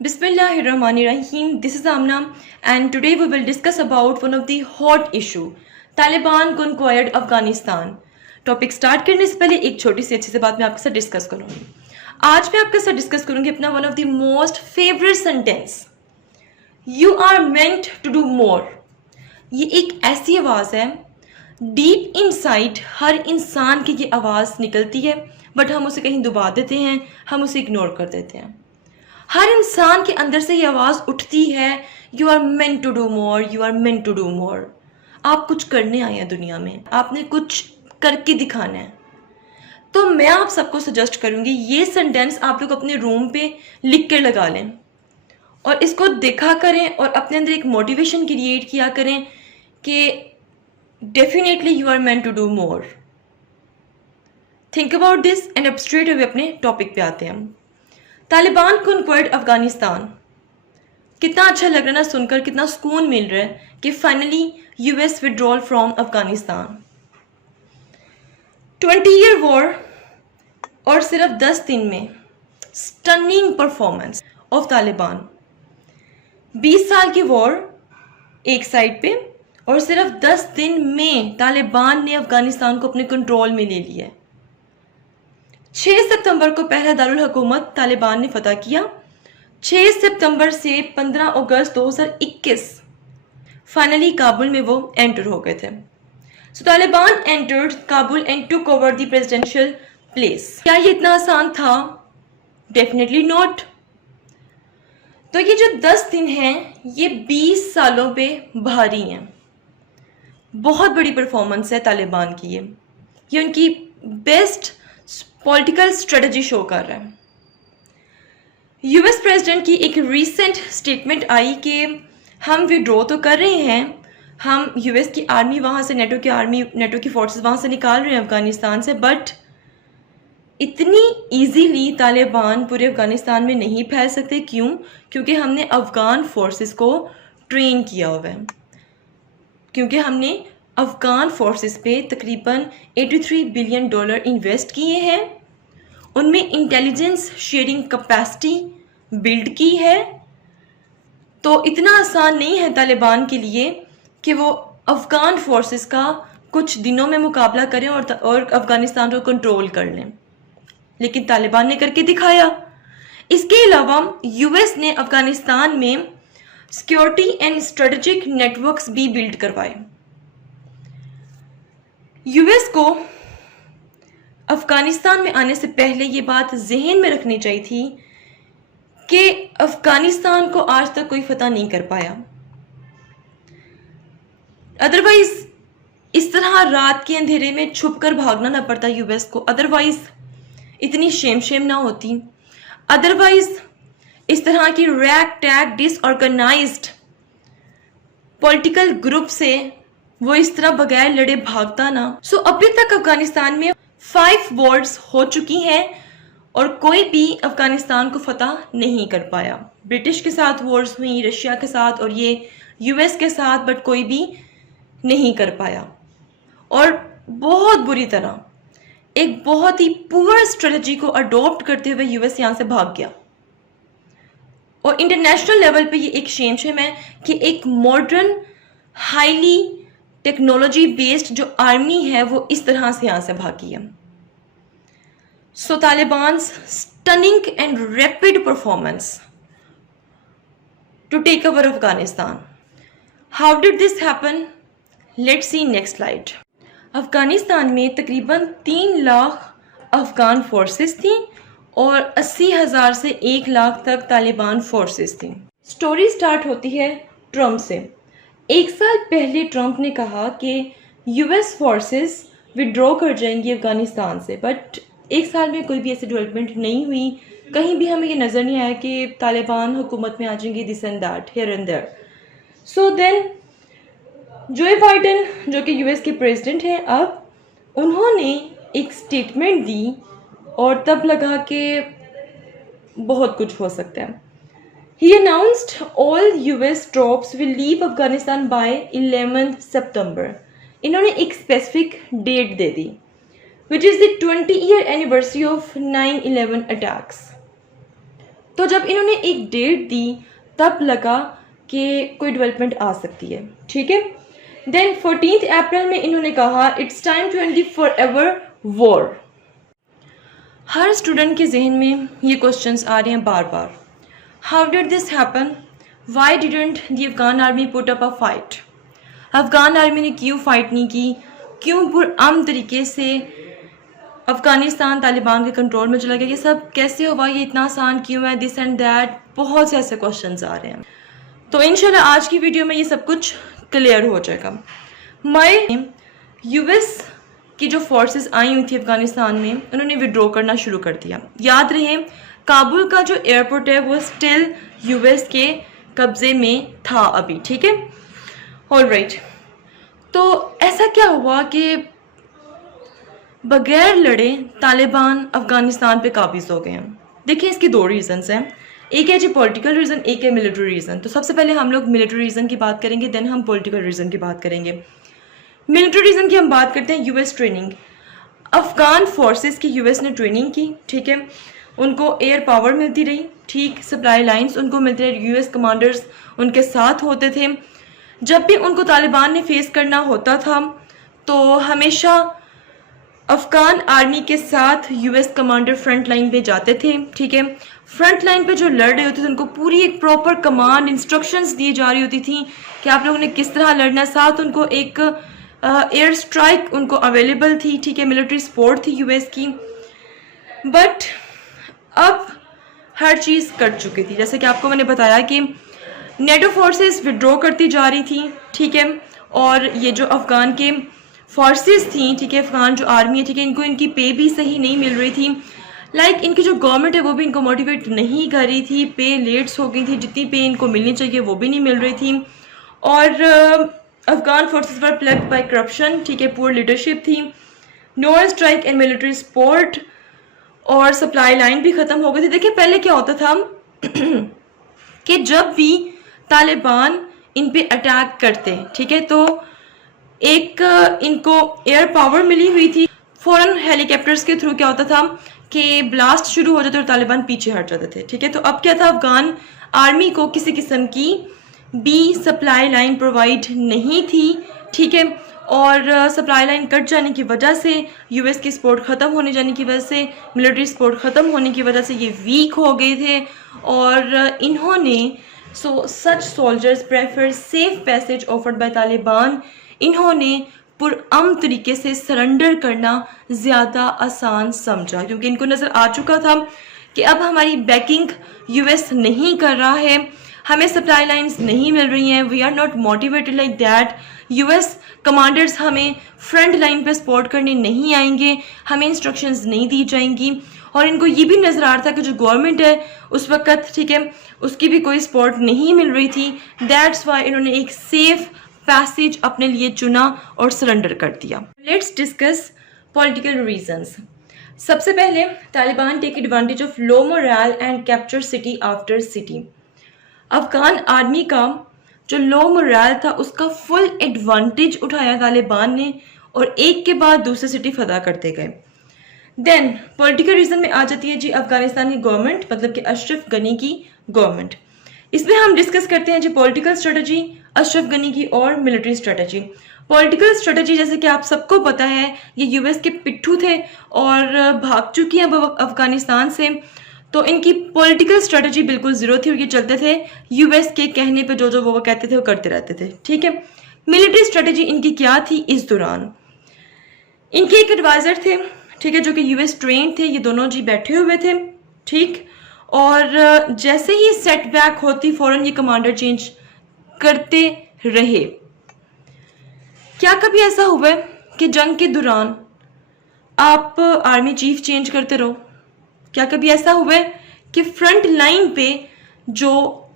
Bismillahirrahmanirrahim. This is Amna, and today we will discuss about one of the hot issue, Taliban conquered Afghanistan. Topic start करने से पहले एक छोटी सी अच्छी सी बात मैं आपके साथ डिस्कस करूंगी. आज मैं आपके साथ डिस्कस करूंगी अपना one of the most favourite sentence, you are meant to do more. ये एक ऐसी आवाज़ है, डीप इनसाइड हर इंसान की ये आवाज़ निकलती है, बट हम उसे कहीं दबा देते हैं, हम उसे इग्नोर कर देते हैं. हर इंसान के अंदर से ये आवाज़ उठती है, you are meant to do more, you are meant to do more. आप कुछ करने आए हैं दुनिया में, आपने कुछ करके दिखाना है. तो मैं आप सबको सजेस्ट करूंगी ये सेंटेंस आप लोग अपने रूम पे लिख कर लगा लें और इसको देखा करें और अपने अंदर एक मोटिवेशन क्रिएट किया करें कि definitely you are meant to do more. Think about this and अब स्ट्रेट अवे अपने टॉपिक पे आते हैं. तालिबान कॉन्क्वर्ड अफगानिस्तान. कितना अच्छा लग रहा है ना सुनकर, कितना सुकून मिल रहा है कि finally US withdrawal from Afghanistan. 20-year war और सिर्फ 10 दिन में स्टनिंग परफॉर्मेंस ऑफ तालिबान. 20 साल की वॉर एक साइड पे और सिर्फ 10 दिन में तालिबान ने अफगानिस्तान को अपने कंट्रोल में ले लिया. 6 सितंबर को पहला दारुल हुकूमत तालिबान ने फतह किया. 6 सितंबर से 15 अगस्त 2021 फाइनली काबुल में वो एंटर हो गए थे. So Taliban entered Kabul and took over the presidential place. क्या ये इतना आसान था? Definitely not. तो ये जो 10 दिन हैं ये 20 सालों पे भारी हैं. बहुत बड़ी परफॉर्मेंस है तालिबान की. ये उनकी बेस्ट पॉलिटिकल स्ट्रेटजी शो कर रहा है. यूएस प्रेसिडेंट की एक रीसेंट स्टेटमेंट आई कि हम विड्रॉ तो कर रहे हैं, हम यूएस की आर्मी वहाँ से नेटो की फोर्सेस वहाँ से निकाल रहे हैं अफगानिस्तान से, बट इतनी इजीली तालिबान पूरे अफगानिस्तान में नहीं फैल सकते. क्यों? क्योंकि हमने अफगान फोर्सेस को ट्रेन किया हुआ है, क्योंकि हमने अफगान फोर्सेस पे तकरीबन $83 बिलियन इन्वेस्ट किए हैं. उनमें इंटेलिजेंस शेयरिंग कैपेसिटी बिल्ड की है. तो इतना आसान नहीं है तालिबान के लिए कि वो अफगान फोर्सेस का कुछ दिनों में मुकाबला करें और अफगानिस्तान को कंट्रोल कर लें, लेकिन तालिबान ने करके दिखाया. इसके अलावा यूएस ने अफगानिस्तान में सिक्योरिटी एंड स्ट्रेटेजिक नेटवर्क्स भी बिल्ड करवाए. यूएस को अफगानिस्तान में आने से पहले ये बात जहन में रखनी चाहिए थी कि अफगानिस्तान को आज तक कोई फतह नहीं कर पाया. अदरवाइज इस तरह रात के अंधेरे में छुपकर भागना ना पड़ता यूएस को, अदरवाइज इतनी शेम ना होती, अदरवाइज इस तरह की rag tag disorganised political group से वो इस तरह बगैर लड़े भागता ना. सो अभी तक अफगानिस्तान में 5 वॉर्स हो चुकी हैं और कोई भी अफगानिस्तान को फतह नहीं कर पाया. ब्रिटिश के साथ वॉर्स हुई, रशिया के साथ और ये यूएस के साथ, बट कोई भी नहीं कर पाया. और बहुत बुरी तरह एक बहुत ही पुअर स्ट्रेटजी को अडॉप्ट करते हुए यूएस यहाँ से भाग गया. और इंटरनेशनल लेवल पे ये एक शेम है कि एक मॉडर्न हाईली टेक्नोलॉजी बेस्ड जो आर्मी है वो इस तरह से यहाँ से भागी है. So Taliban stunning and rapid performance to take over Afghanistan. How did this happen? Let's see next slide. Afghanistan में तकरीबन 3 लाख अफगान फोर्सेस थी और 80,000 से 1 लाख तक तालिबान फोर्सेस थी. स्टोरी स्टार्ट होती है ट्रम्प से. 1 साल पहले ट्रम्प ने कहा कि यूएस फोर्सेस विड्रॉ कर जाएंगी अफगानिस्तान से, बट 1 साल में कोई भी ऐसी डेवलपमेंट नहीं हुई. कहीं भी हमें ये नज़र नहीं आया कि तालिबान हुकूमत में आ जाएंगे, this and that, here and there. So then Joe Biden जो कि यूएस के प्रेसिडेंट हैं, अब उन्होंने एक स्टेटमेंट दी और तब लगा कि बहुत कुछ हो सकता है. He announced all US troops will leave Afghanistan by 11th September. इन्होंने एक स्पेसिफिक डेट दे दी, which is the 20-year anniversary of 9/11 attacks. तो जब इन्होंने एक डेट दी तब लगा कि कोई डेवलपमेंट आ सकती है, ठीक है। देन 14 अप्रैल में इन्होंने कहा it's time to end the forever war. हर स्टूडेंट के जहन में ये क्वेश्चंस आ रहे हैं बार बार, how did this happen, why didn't the Afghan army put up a fight, Afghan army ने क्यों फाइट नहीं की, क्यों पुरअमन तरीके से अफगानिस्तान तालिबान के कंट्रोल में चला गया, ये सब कैसे हुआ, ये इतना आसान क्यों है, दिस एंड दैट, बहुत से ऐसे क्वेश्चंस आ रहे हैं। तो इंशाल्लाह आज की वीडियो में ये सब कुछ क्लियर हो जाएगा। मई यूएस की जो फोर्सेस आई हुई थी अफगानिस्तान में, उन्होंने विड्रॉ करना शुरू कर दिया। याद रहे काबुल का जो एयरपोर्ट है वो स्टिल यूएस के कब्जे में था अभी, ठीक है। ऑलराइट, तो ऐसा क्या हुआ कि बगैर लड़े तालिबान अफगानिस्तान पे काबिज हो गए हैं। देखिए इसकी दो रीजंस हैं, एक है जी पॉलिटिकल रीज़न, एक है मिलिट्री रीज़न। तो सबसे पहले हम लोग मिलिट्री रीज़न की बात करेंगे, देन हम पॉलिटिकल रीज़न की बात करेंगे। मिलिट्री रीज़न की हम बात करते हैं, यूएस ट्रेनिंग। अफगान फोर्सेस की यूएस ने ट्रेनिंग की, ठीक है, उनको एयर पावर मिलती रही, ठीक, सप्लाई लाइंस उनको मिलती रही, यूएस कमांडर्स उनके साथ होते थे। जब भी उनको तालिबान ने फेस करना होता था तो हमेशा अफगान आर्मी के साथ यूएस कमांडर फ्रंट लाइन पे जाते थे, ठीक है। फ्रंट लाइन पे जो लड़ रहे होते थे उनको पूरी एक प्रॉपर कमांड इंस्ट्रक्शंस दी जा रही होती थी कि आप लोगों ने किस तरह लड़ना है, साथ उनको एक एयर स्ट्राइक उनको अवेलेबल थी, ठीक है, मिलिट्री सपोर्ट थी यूएस की। बट अब हर चीज़ कट चुकी थी, जैसे कि आपको मैंने बताया कि नेटो फोर्सेस विड्रॉ करती जा रही थी, ठीक है, और ये जो अफगान के फोर्सेस थी, ठीक है, अफगान जो आर्मी है, ठीक है, इनको इनकी पे भी सही नहीं मिल रही थी। लाइक इनकी जो गवर्नमेंट है वो भी इनको मोटिवेट नहीं कर रही थी, पे लेट्स हो गई थी, जितनी पे इनको मिलनी चाहिए वो भी नहीं मिल रही थी। और Afghan forces were plagued by corruption, ठीक है, पुअर लीडरशिप थी, no air strike and military support, और सप्लाई लाइन भी ख़त्म हो गई थी। देखिए पहले क्या होता था कि जब भी तालिबान इन पे अटैक करते, ठीक है, तो एक इनको एयर पावर मिली हुई थी, फौरन हेलीकॉप्टर्स के थ्रू क्या होता था कि ब्लास्ट शुरू हो जाते और तालिबान पीछे हट जाते थे, ठीक है। तो अब क्या था, अफगान आर्मी को किसी किस्म की बी सप्लाई लाइन प्रोवाइड नहीं थी, ठीक है, और सप्लाई लाइन कट जाने की वजह से, यूएस की सपोर्ट ख़त्म होने जाने की वजह से, मिलिट्री सपोर्ट ख़त्म होने की वजह से ये वीक हो गए थे और इन्होंने such soldiers prefer safe passage offered by Taliban, इन्होंने पुरअमन तरीके से सरेंडर करना ज़्यादा आसान समझा, क्योंकि इनको नज़र आ चुका था कि अब हमारी बैकिंग यूएस नहीं कर रहा है, हमें सप्लाई लाइंस नहीं मिल रही हैं, we are not motivated like that, US commanders हमें फ्रंट लाइन पे सपोर्ट करने नहीं आएंगे, हमें इंस्ट्रक्शंस नहीं दी जाएंगी। और इनको ये भी नज़र आ रहा था कि जो गवर्नमेंट है उस वक़्त, ठीक है, उसकी भी कोई सपोर्ट नहीं मिल रही थी। दैट्स वाई इन्होंने एक सेफ पैसेज अपने लिए चुना और सरेंडर कर दिया। Let's discuss political reasons. सबसे पहले Taliban take advantage of low morale and capture city after city. Afghan army का जो लो मोरल था उसका फुल एडवांटेज उठाया तालिबान ने और एक के बाद दूसरे सिटी फतह करते गए। देन पॉलिटिकल रीजन में आ जाती है जी अफगानिस्तान की गवर्नमेंट, मतलब कि अशरफ गनी की गवर्नमेंट। इसमें हम डिस्कस करते हैं जी पॉलिटिकल स्ट्रेटजी अशरफ गनी की और मिलिट्री स्ट्रेटजी। पॉलिटिकल स्ट्रेटजी जैसे कि आप सबको पता है ये यूएस के पिट्ठू थे और भाग चुकी हैं अफगानिस्तान से, तो इनकी पॉलिटिकल स्ट्रेटजी बिल्कुल जीरो थी और ये चलते थे यूएस के कहने पे, जो जो वो कहते थे वो करते रहते थे, ठीक है। मिलिट्री स्ट्रेटजी इनकी क्या थी, इस दौरान इनके एक एडवाइजर थे, ठीक है, जो कि यूएस ट्रेन थे, ये दोनों जी बैठे हुए थे, ठीक, और जैसे ही सेटबैक होती फौरन ये कमांडर चेंज करते रहे। क्या कभी ऐसा हुआ कि जंग के दौरान आप आर्मी चीफ चेंज करते रहो? क्या कभी ऐसा हुआ कि फ्रंट लाइन पे जो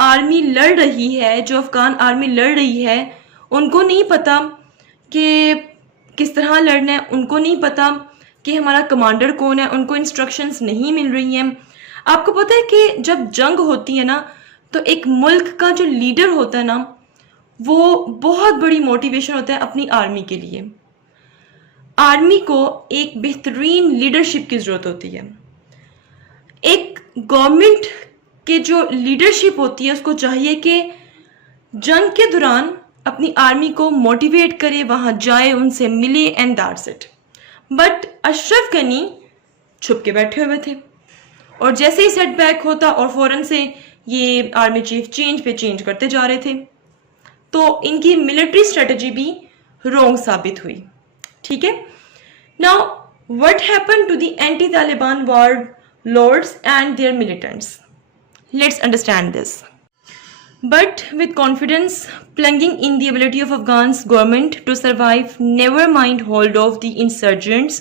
आर्मी लड़ रही है, जो अफगान आर्मी लड़ रही है, उनको नहीं पता कि किस तरह लड़ना है, उनको नहीं पता कि हमारा कमांडर कौन है, उनको इंस्ट्रक्शंस नहीं मिल रही हैं। आपको पता है कि जब जंग होती है ना तो एक मुल्क का जो लीडर होता है ना वो बहुत बड़ी मोटिवेशन होता है अपनी आर्मी के लिए। आर्मी को एक बेहतरीन लीडरशिप की ज़रूरत होती है। एक गवर्नमेंट कि जो लीडरशिप होती है उसको चाहिए कि जंग के दौरान अपनी आर्मी को मोटिवेट करे, वहां जाए, उनसे मिले, and that's it. But Ashraf Ghani छुप के बैठे हुए थे और जैसे ही सेटबैक होता और फौरन से ये आर्मी चीफ चेंज पे चेंज करते जा रहे थे, तो इनकी मिलिट्री स्ट्रेटजी भी रोंग साबित हुई। ठीक है, now what happened to the anti Taliban war lords and their militants, let's understand this. But with confidence plunging in the ability of Afghan's government to survive, never mind hold of the insurgents,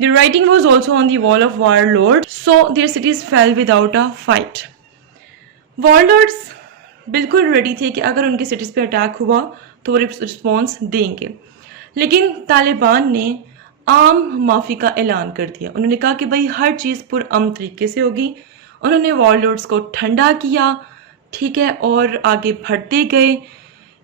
the writing was also on the wall of warlords, so their cities fell without a fight. Warlords बिल्कुल ready थे कि अगर उनकी cities पे attack हुआ तो वो response देंगे, लेकिन तालिबान ने आम माफ़ी का ऐलान कर दिया। उन्होंने कहा कि भाई हर चीज़ पुरअमन तरीके से होगी। उन्होंने वॉरलॉर्ड्स को ठंडा किया, ठीक है, और आगे बढ़ते गए।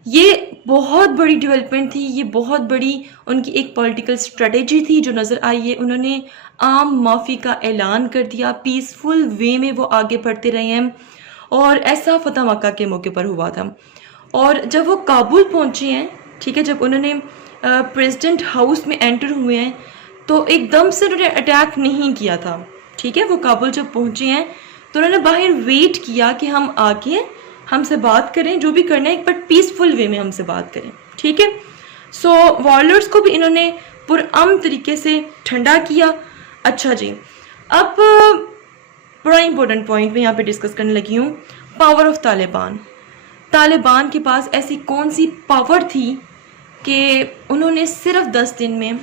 ये बहुत बड़ी डेवलपमेंट थी, ये बहुत बड़ी उनकी एक पॉलिटिकल स्ट्रेटेजी थी जो नज़र आई है। उन्होंने आम माफ़ी का ऐलान कर दिया, पीसफुल वे में वो आगे बढ़ते रहे हैं और ऐसा फतह मक्का के मौके पर हुआ था। और जब वो काबुल पहुंचे हैं, ठीक है, जब उन्होंने प्रेसिडेंट हाउस में एंटर हुए हैं तो एकदम से उन्होंने अटैक नहीं किया था। ठीक है, वो काबुल जब पहुंचे हैं तो उन्होंने बाहर वेट किया कि हम आके हमसे बात करें, जो भी करना है, बट पीसफुल वे में हमसे बात करें। ठीक है, सो वॉरलॉर्ड्स को भी इन्होंने पुरअमन तरीके से ठंडा किया। अच्छा जी, अब बड़ा इंपॉर्टेंट पॉइंट मैं यहाँ पे डिस्कस करने लगी हूँ, पावर ऑफ तालिबान। तालिबान के पास ऐसी कौन सी पावर थी कि उन्होंने सिर्फ 10 दिन में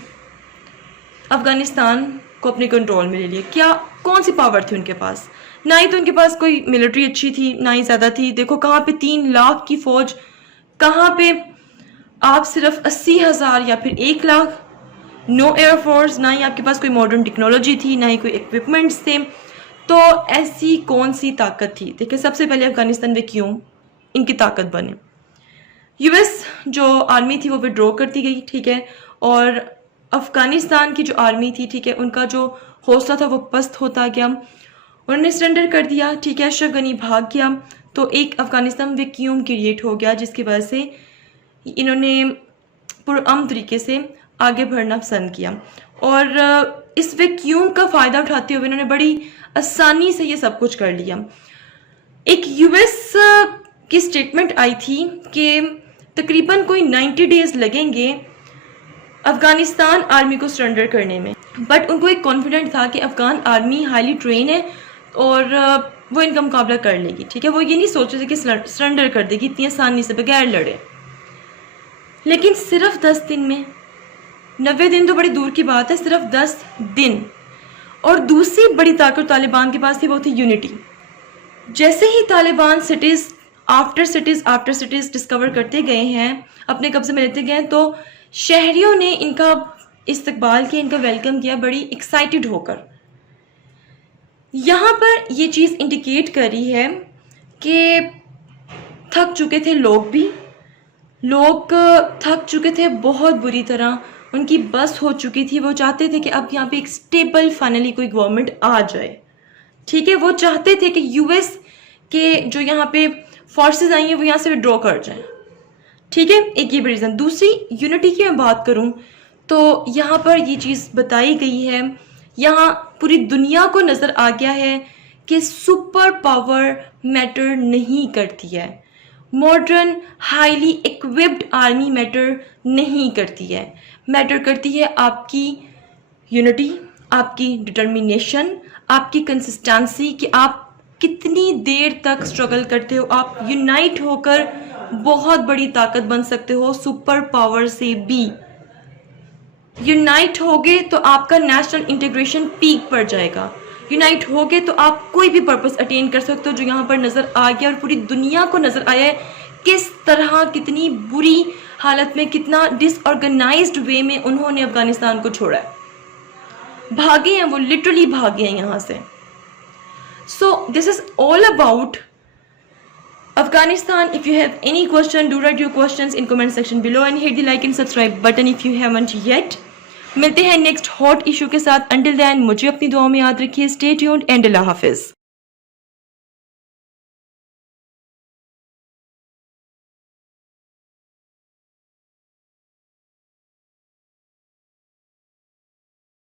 अफगानिस्तान को अपने कंट्रोल में ले लिया। क्या कौन सी पावर थी उनके पास? ना ही तो उनके पास कोई मिलिट्री अच्छी थी, ना ही ज़्यादा थी। देखो कहाँ पे 3 लाख की फ़ौज, कहाँ पे आप सिर्फ 80,000 या फिर 1 लाख, नो एयरफोर्स, ना ही आपके पास कोई मॉडर्न टेक्नोलॉजी थी, ना ही कोई इक्विपमेंट्स थे। तो ऐसी कौन सी ताकत थी? देखिए सबसे पहले अफगानिस्तान में क्यों इनकी ताकत बने। यूएस जो आर्मी थी वो विड्रॉ करती गई, ठीक है, और अफगानिस्तान की जो आर्मी थी, ठीक है, उनका जो हौसला था वो पस्त होता गया, उन्होंने सरेंडर कर दिया। ठीक है, अशरफ गनी भाग गया, तो एक अफगानिस्तान वैक्यूम क्रिएट हो गया जिसकी वजह से इन्होंने पुरअमन तरीके से आगे बढ़ना पसंद किया। और इस वैक्यूम का फ़ायदा उठाते हुए इन्होंने बड़ी आसानी से ये सब कुछ कर लिया। एक यूएस की स्टेटमेंट आई थी कि तकरीबन कोई 90 डेज लगेंगे अफगानिस्तान आर्मी को सरेंडर करने में, बट उनको एक कॉन्फिडेंट था कि अफगान आर्मी हाईली ट्रेन है और वो इनका मुकाबला कर लेगी। ठीक है, वो ये नहीं सोच रहे थे कि सरेंडर कर देगी इतनी आसानी से बगैर लड़े। लेकिन सिर्फ 10 दिन में, 90 दिन तो बड़ी दूर की बात है, सिर्फ 10 दिन। और दूसरी बड़ी ताकत तालिबान के पास थी, वो थी यूनिटी। जैसे ही Taliban cities after cities discover करते गए हैं, अपने कब्जे में लेते गए, तो शहरियों ने इनका इस्तकबाल किया, इनका वेलकम किया बड़ी एक्साइटेड होकर। यहाँ पर ये चीज़ इंडिकेट कर रही है कि थक चुके थे लोग भी, लोग थक चुके थे बहुत बुरी तरह, उनकी बस हो चुकी थी। वो चाहते थे कि अब यहाँ पे एक स्टेबल फाइनली कोई गवर्नमेंट आ जाए। ठीक है, वो चाहते थे कि यूएस के जो यहाँ पे फोर्सेस आई हैं वो यहाँ से विड्रॉ कर जाएं। ठीक है, एक ये रीज़न। दूसरी यूनिटी की मैं बात करूँ तो यहाँ पर ये चीज़ बताई गई है, यहाँ पूरी दुनिया को नज़र आ गया है कि सुपर पावर मैटर नहीं करती है, modern highly equipped army matter नहीं करती है। मैटर करती है आपकी यूनिटी, आपकी डिटर्मिनेशन, आपकी कंसिस्टेंसी, कि आप कितनी देर तक स्ट्रगल करते हो। आप यूनाइट होकर बहुत बड़ी ताकत बन सकते हो, सुपर पावर से भी यूनाइट होगे तो आपका नेशनल इंटीग्रेशन पीक पर जाएगा। यूनाइट होगे तो आप कोई भी पर्पस अटेन कर सकते हो, जो यहाँ पर नज़र आ गया और पूरी दुनिया को नज़र आया है किस तरह, कितनी बुरी हालत में, कितना डिसऑर्गेनाइज्ड वे में उन्होंने अफगानिस्तान को छोड़ा है। भागे हैं वो, लिटरली भागे हैं यहाँ से। So this is all about Afghanistan. If you have any question, do write your questions in comment section below and hit the like and subscribe button if you haven't yet. मिलते हैं next hot issue के साथ। Until then, मुझे अपनी दुआओं में याद रखिए। Stay tuned and Allah Hafiz.